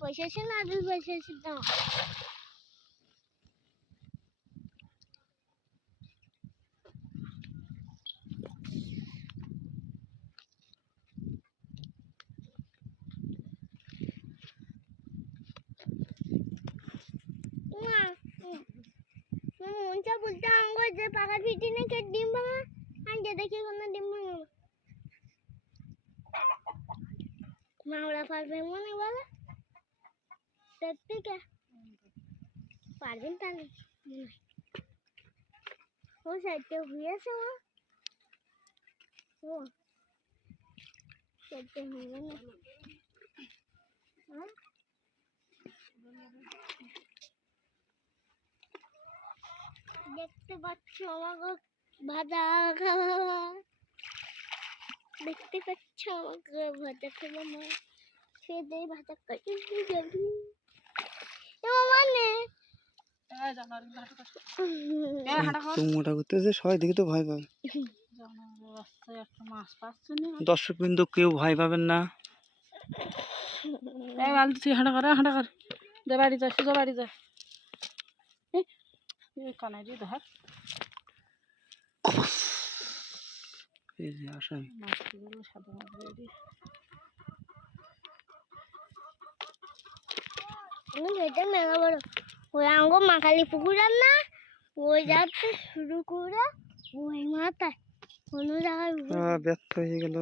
বসেছে না আদুল বসেছে? মা মনটা বলতে আঙ্গ যে পাকা ফিটি না, কে ডিম ভাঙা? আনতে দেখি কোনো ডিম ভাঙা। মাওড়া পারবে মনে বলে? সত্যি কে পারবেন তাহলে মনে হয়। ও সাইডে হয়েছে ও ও সাইডে হয়ে না হ্যাঁ দেখতে পাচ্ছ আমাকে ভাজা খাওয়া দেখতে পাচ্ছ আমাকে ভাজা খাওয়া মা খেয়ে ভাজা খাই যাবি মানে তো মোটা করতেছে সবাই দেখে তো ভয় পাবে। না দর্শক বিন্দু কেউ ভয় পাবেন না। হাঁটা কর হাঁটা কর। যা বাড়ি যা সোজা বাড়ি যা। ধর। এই যে আসামি মাছগুলো সাদা মাছ দিয়ে দিই মেলা বড়। ওই আঙ্গো মাখালি পুকুর আর না ওই যাতে শুরু করে ওই মাথায়। কোনো জায়গায় ব্যর্থ হয়ে গেল।